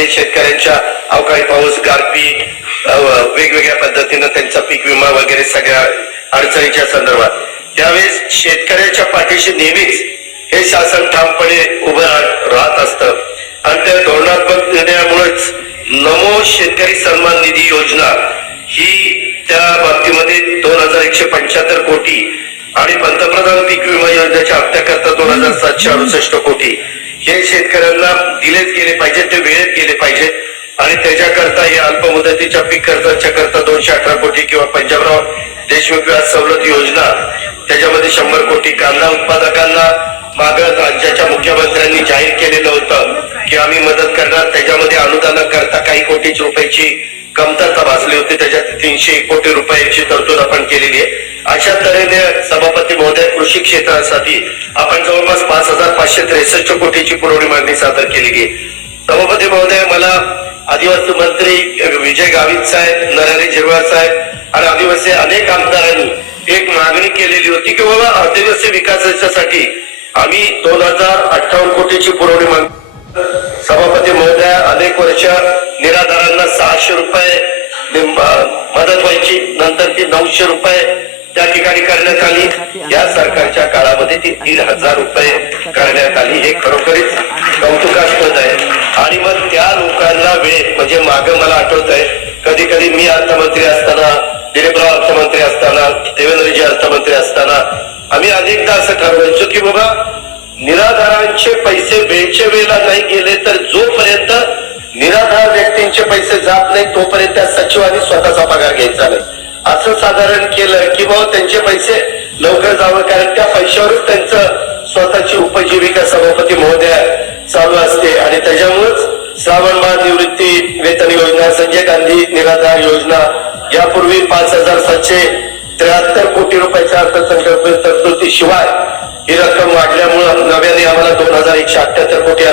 पद्धतीने शेतकऱ्यांच्या अवकाळी पाऊस गारपीट वेगवेगळ्या पद्धतीनं त्यांचा पीक विमा वगैरे सगळ्या अडचणीच्या संदर्भात. त्यावेळेस शेतकऱ्याच्या पाठीशी नेहमीच हे शासन ठामपणे उभं राहत असतं. आणि त्या धोरणात्मक निर्णयामुळेच नमो शेतकरी सन्मान निधी योजना ही त्या बाबतीमध्ये दोन हजार एकशे पंच्याहत्तर कोटी आणि पंतप्रधान पीक विमा योजनेच्या हप्त्याकरता दोन हजार सातशे अडुसष्ट कोटी. हे शेतकऱ्यांना दिलेच गेले पाहिजेत ते वेळेत गेले पाहिजेत. आणि त्याच्याकरता या अल्प मुदतीच्या पीक कर्जाच्या करता दोनशे अठरा कोटी किंवा पंजाबराव देशमुख व्याज सवलत योजना त्याच्यामध्ये शंभर कोटी कांदा उत्पादकांना माग राज्याच्या मुख्यमंत्र्यांनी जाहीर केलेलं होतं की आम्ही मदत करणार. त्याच्यामध्ये अनुदानाकरता काही कोटी रुपयाची कमतरता भासली होती. त्याच्यात तीनशे कोटी रुपयाची तरतूद आपण केलेली आहे. अशा तऱ्हेने सभापती महोदय कृषी क्षेत्रासाठी आपण जवळपास पाचशे त्रेसष्ट कोटीची पुरवणी मागणी सादर केलेली आहे. सभापती महोदय मला आदिवासी मंत्री विजय गावित साहेब नरहरी झिरवाळ साहेब आणि आदिवासी अनेक आमदारांनी एक मागणी केलेली होती की बाबा आदिवासी विकासासाठी आम्ही दोन हजार अठ्ठावन्न कोटीची पुरवणी मागणी सभापती महोदय अनेक वर्ष निराधारांना सहाशे रुपये मदत व्हायची. नंतर ती नऊशे रुपये त्या ठिकाणी करण्यात आली. या सरकारच्या काळामध्ये ती तीन हजार रुपये करण्यात आली. हे खरोखरीच कौतुकास्पद आहे. आणि मग त्या लोकांना वेळ म्हणजे माग मला आठवत आहे कधी कधी मी अर्थमंत्री असताना दिलीपराव अर्थमंत्री असताना देवेंद्रजी अर्थमंत्री असताना आम्ही अनेकदा असं ठरवायचो की बाबा निराधारांचे पैसे वेळच्या वेळेला नाही गेले तर जोपर्यंत निराधार व्यक्तींचे पैसे जात नाही तोपर्यंत त्या सचिवांनी स्वतःचा पगार घ्यायचा नाही. असं साधारण केलं की बाबा त्यांचे पैसे लवकर जावं कारण त्या पैशावरच त्यांचं स्वतःची उपजीविका सभापती महोदय चालू असते. आणि त्याच्यामुळेच श्रावण निवृत्ती वेतन योजना संजय गांधी निराधार योजना यापूर्वी पाच हजार सातशे त्र्याहत्तर कोटी रुपयाचा अर्थसंकल्प तरतुदी शिवाय ही रक्कम वाढल्यामुळं नव्याने आम्हाला दोन हजार एकशे अठ्याहत्तर कोटी